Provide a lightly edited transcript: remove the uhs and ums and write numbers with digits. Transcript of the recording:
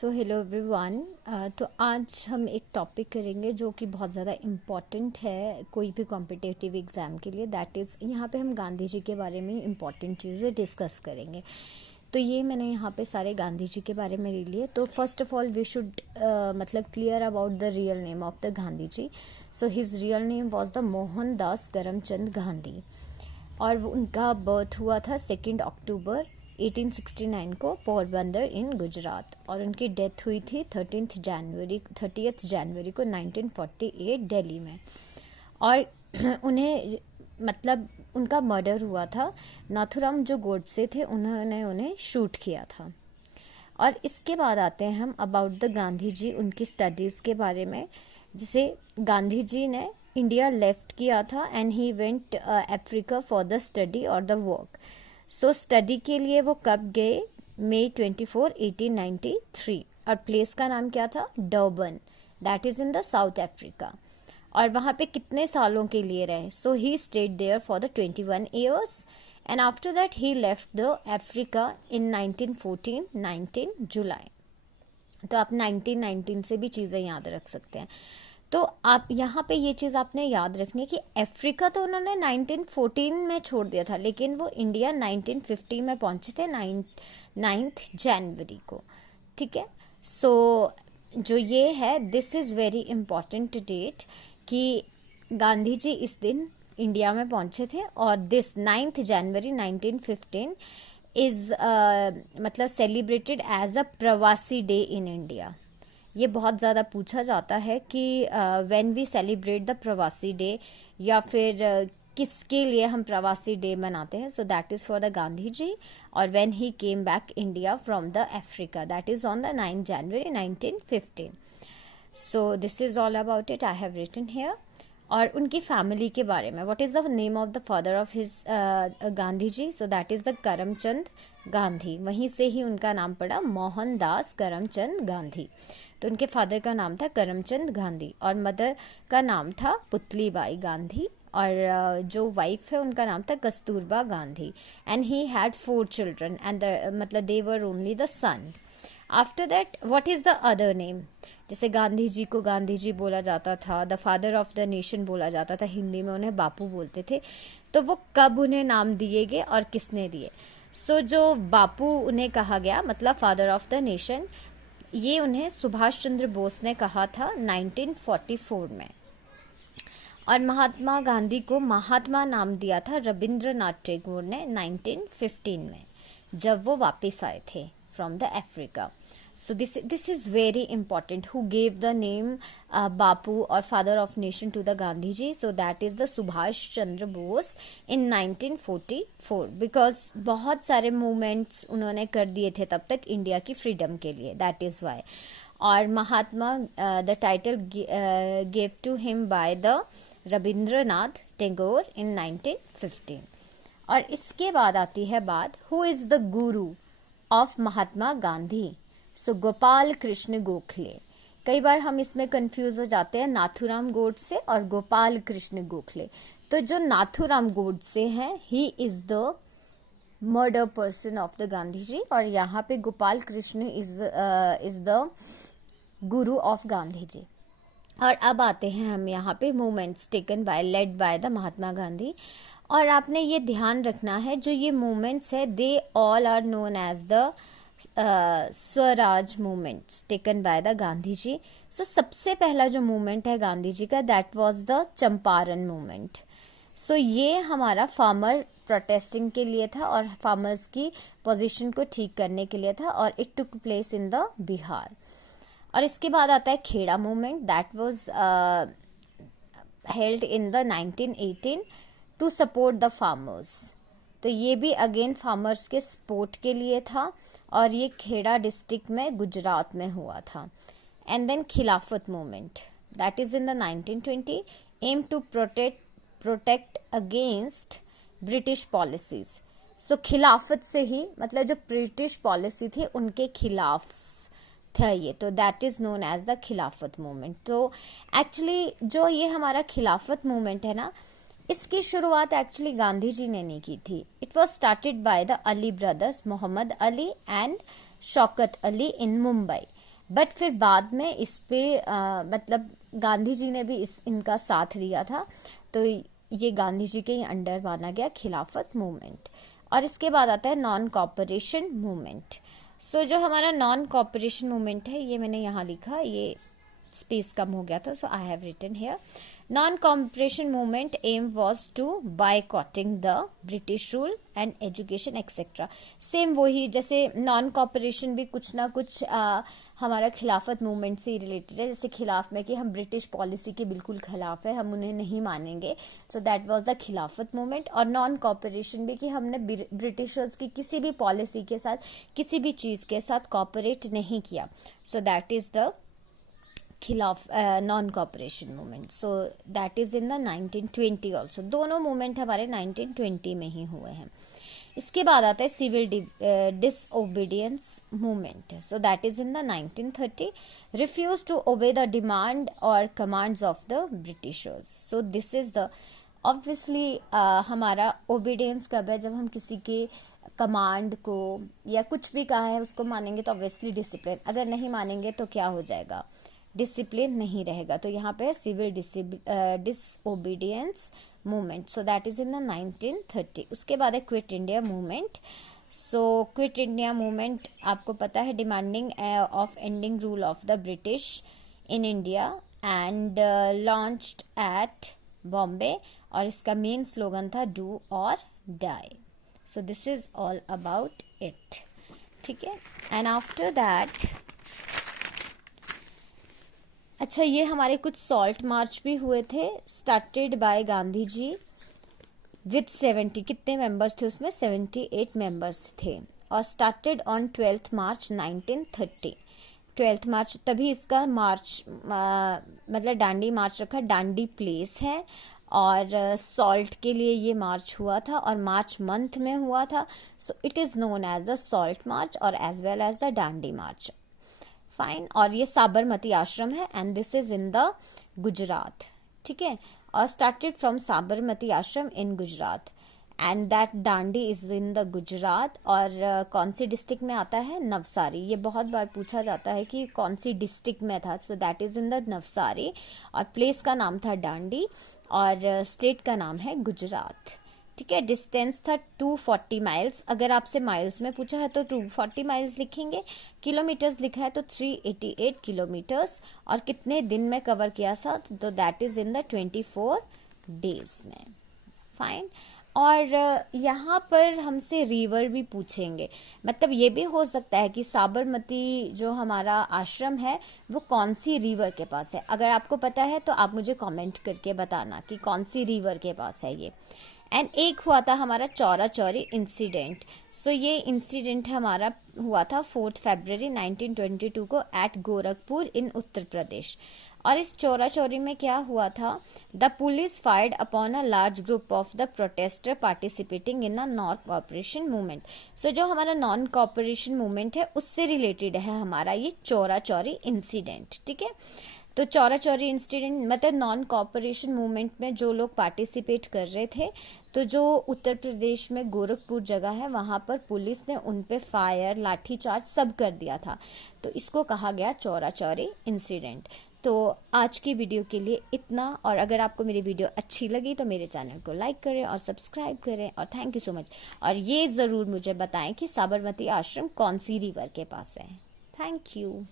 So hello everyone. तो आज हम एक टॉपिक करेंगे जो कि बहुत ज़्यादा इम्पॉर्टेंट है कोई भी कॉम्पिटिटिव एग्ज़ाम के लिए। दैट इज़ यहाँ पे हम गांधी जी के बारे में इम्पॉर्टेंट चीज़ें डिस्कस करेंगे। तो ये मैंने यहाँ पे सारे गांधी जी के बारे में ले लिए। तो first of all we should मतलब clear about the real name of the Gandhi ji. So his real name was the Mohandas Karamchand Gandhi और उनका बर्थ हुआ था 2 अक्टूबर 1869 को पोरबंदर इन गुजरात, और उनकी डेथ हुई थी 30 जनवरी को 1948 दिल्ली में। और उन्हें मतलब उनका मर्डर हुआ था, नाथुराम जो गोडसे थे उन्होंने उन्हें शूट किया था। और इसके बाद आते हैं हम अबाउट द गांधी जी, उनकी स्टडीज़ के बारे में। जैसे गांधी जी ने इंडिया लेफ्ट किया था and he went Africa for the study और द वर्क। सो स्टडी के लिए वो कब गए? मई 24, 1893। और प्लेस का नाम क्या था? Durban, that is in the South Africa. और वहाँ पे कितने सालों के लिए रहे? So he stayed there for the 21 years and after that he left the Africa in 1914, 19 July. तो आप 1919 से भी चीज़ें याद रख सकते हैं। तो आप यहाँ पे ये चीज़ आपने याद रखनी है कि अफ्रीका तो उन्होंने 1914 में छोड़ दिया था, लेकिन वो इंडिया 1950 में पहुँचे थे 9 जनवरी को। ठीक है। सो जो ये है, this is very important date कि गांधी जी इस दिन इंडिया में पहुँचे थे। और दिस 9 जनवरी 1915 इज़ मतलब सेलिब्रेटेड एज अ प्रवासी डे इन इंडिया। ये बहुत ज़्यादा पूछा जाता है कि when we celebrate the Pravasi day, या फिर किसके लिए हम प्रवासी डे मनाते हैं। So that is for the Gandhi ji, और when he came back India from the Africa, that is on the 9 January 1915। So this is all about it I have written here. और उनकी फैमिली के बारे में, what is the name of the father of his Gandhi ji? So that is the Karamchand Gandhi. वहीं से ही उनका नाम पड़ा मोहनदास करमचंद गांधी। तो उनके फादर का नाम था करमचंद गांधी और मदर का नाम था पुतलीबाई गांधी, और जो वाइफ है उनका नाम था Kasturba Gandhi. And he had 4 children and मतलब they were only the son. After that what is the other name? जैसे गांधी जी को गांधी जी बोला जाता था, the father of the nation बोला जाता था, हिंदी में उन्हें बापू बोलते थे। तो वो कब उन्हें नाम दिए गए और किसने दिए? सो जो बापू उन्हें कहा गया, मतलब फादर ऑफ द नेशन, ये उन्हें सुभाष चंद्र बोस ने कहा था 1944 में। और महात्मा गांधी को महात्मा नाम दिया था रविंद्रनाथ टैगोर ने 1915 में, जब वो वापस आए थे from the Africa. So this is very important. Who gave the name Bapu or father of nation to the Gandhi ji? So that is the Subhash Chandra Bose in 1944. Because बहुत सारे movements उन्होंने कर दिए थे तब तक India की freedom के लिए. That is why. और महात्मा the title gave to him by the Rabindranath Tagore in 1915. और इसके बाद आती है बात, who is the guru of Mahatma Gandhi? सो गोपाल कृष्ण गोखले। कई बार हम इसमें कंफ्यूज हो जाते हैं नाथुराम गोडसे और गोपाल कृष्ण गोखले। तो जो नाथुराम गोडसे हैं, he is the murder person of the Gandhi ji, और यहाँ पे Gopal Krishna is the guru of Gandhi ji. और अब आते हैं हम यहाँ पे movements taken by led by the Mahatma Gandhi. और आपने ये ध्यान रखना है, जो ये मूवमेंट्स है they all are known as the Swaraj movements taken by the Gandhi ji. So सबसे पहला जो मूवमेंट है गांधी जी का, that was the Champaran movement. So ये हमारा फार्मर प्रोटेस्टिंग के लिए था और फार्मर्स की पोजीशन को ठीक करने के लिए था, और it took place in the Bihar. और इसके बाद आता है Kheda movement, that was held in the 1918 to support the farmers. तो ये भी अगेन फार्मर्स के सपोर्ट के लिए था, और ये खेड़ा डिस्ट्रिक्ट में गुजरात में हुआ था। And then Khilafat movement, that is in the 1920, aim to protect against British policies. So Khilafat से ही, मतलब जो ब्रिटिश पॉलिसी थी उनके खिलाफ था ये, तो that is known as the Khilafat movement. तो एक्चुअली जो ये हमारा खिलाफत मूवमेंट है ना, इसकी शुरुआत एक्चुअली गांधी जी ने नहीं की थी। It was started by the Ali brothers, Mohammad Ali and Shaukat Ali in Mumbai. But फिर बाद में इस पे मतलब गांधी जी ने भी इनका साथ दिया था, तो ये गांधी जी के अंडर माना गया खिलाफत मूवमेंट। और इसके बाद आता है नॉन कॉपरेशन मूवमेंट। सो जो हमारा नॉन कॉपरेशन मूवमेंट है, ये मैंने यहाँ लिखा, ये स्पेस कम हो गया था, so I have written here non cooperation movement aim was to boycotting the British rule and education etcetera. Same वही जैसे नॉन कॉपरेशन भी कुछ ना कुछ हमारा खिलाफत मूवमेंट से ही रिलेटेड है। जैसे खिलाफ में कि हम ब्रिटिश पॉलिसी के बिल्कुल खिलाफ है, हम उन्हें नहीं मानेंगे, so that was the Khilafat movement. और नॉन कॉपरेशन भी कि हमने ब्रिटिशर्स की किसी भी पॉलिसी के साथ, किसी भी चीज़ के साथ कॉपरेट नहीं किया, सो दैट इज़ द खिलाफ non cooperation movement. So that is in the 1920 also. दोनों मूवमेंट हमारे 1920 में ही हुए हैं। इसके बाद आता है civil disobedience movement. So that is in the 1930, refuse to obey the demand और commands of the Britishers. So this is the obviously हमारा ओबीडियंस कब है, जब हम किसी के कमांड को या कुछ भी कहा है उसको मानेंगे, तो ऑब्वियसली डिसिप्लिन। अगर नहीं मानेंगे तो क्या हो जाएगा, डिसिप्लिन नहीं रहेगा। तो यहाँ पे civil disobedience movement. So that is in the 1930। उसके बाद है quit India movement. So quit India movement आपको पता है, demanding of ending rule of the British in India and launched at Bombay. और इसका मेन स्लोगन था do or die. So this is all about it, ठीक है। एंड आफ्टर दैट, अच्छा, ये हमारे कुछ सॉल्ट मार्च भी हुए थे, started by Gandhi ji with 70, कितने मेंबर्स थे उसमें, 78 मेंबर्स थे। और स्टार्टेड ऑन 12 मार्च 1930। 12 मार्च, तभी इसका मार्च मतलब डांडी मार्च रखा, डांडी प्लेस है। और सॉल्ट के लिए ये मार्च हुआ था और मार्च मंथ में हुआ था। So it is known as the salt march और as well as the Dandi march, fine. और ये साबरमती आश्रम है and this is in the Gujarat, ठीक है। और started from Sabarmati Ashram in Gujarat and that Dandi is in the Gujarat. और कौन सी डिस्ट्रिक्ट में आता है, नवसारी। ये बहुत बार पूछा जाता है कि कौन सी डिस्ट्रिक्ट में था, सो that is in the Navsari. और प्लेस का नाम था दांडी और स्टेट का नाम है गुजरात, ठीक है। डिस्टेंस था 240 माइल्स। अगर आपसे माइल्स में पूछा है तो 240 माइल्स लिखेंगे, किलोमीटर्स लिखा है तो 388 किलोमीटर्स। और कितने दिन में कवर किया था, तो that is in the 24 days में, फाइन। और यहाँ पर हमसे रिवर भी पूछेंगे, मतलब ये भी हो सकता है कि साबरमती जो हमारा आश्रम है वो कौन सी रिवर के पास है। अगर आपको पता है तो आप मुझे कमेंट करके बताना कि कौन सी रिवर के पास है ये। एंड एक हुआ था हमारा चौरा चौरी इंसिडेंट। सो ये इंसिडेंट हमारा हुआ था 4 फरवरी 1922 को एट गोरखपुर इन उत्तर प्रदेश। और इस चौरा चौरी में क्या हुआ था, the police fired upon a large group of the protester participating in a non cooperation movement. So जो हमारा नॉन कॉपरेशन मूवमेंट है उससे रिलेटेड है हमारा ये चौरा चौरी इंसिडेंट, ठीक है। तो चौरा चौरी इंसिडेंट मतलब नॉन कॉपरेशन मूवमेंट में जो लोग पार्टिसिपेट कर रहे थे, तो जो उत्तर प्रदेश में गोरखपुर जगह है वहाँ पर पुलिस ने उन पे फायर, लाठीचार्ज सब कर दिया था, तो इसको कहा गया चौरा चौरी इंसिडेंट। तो आज की वीडियो के लिए इतना। और अगर आपको मेरी वीडियो अच्छी लगी तो मेरे चैनल को लाइक करें और सब्सक्राइब करें, और थैंक यू सो मच। और ये ज़रूर मुझे बताएं कि साबरमती आश्रम कौन सी रिवर के पास है। Thank you.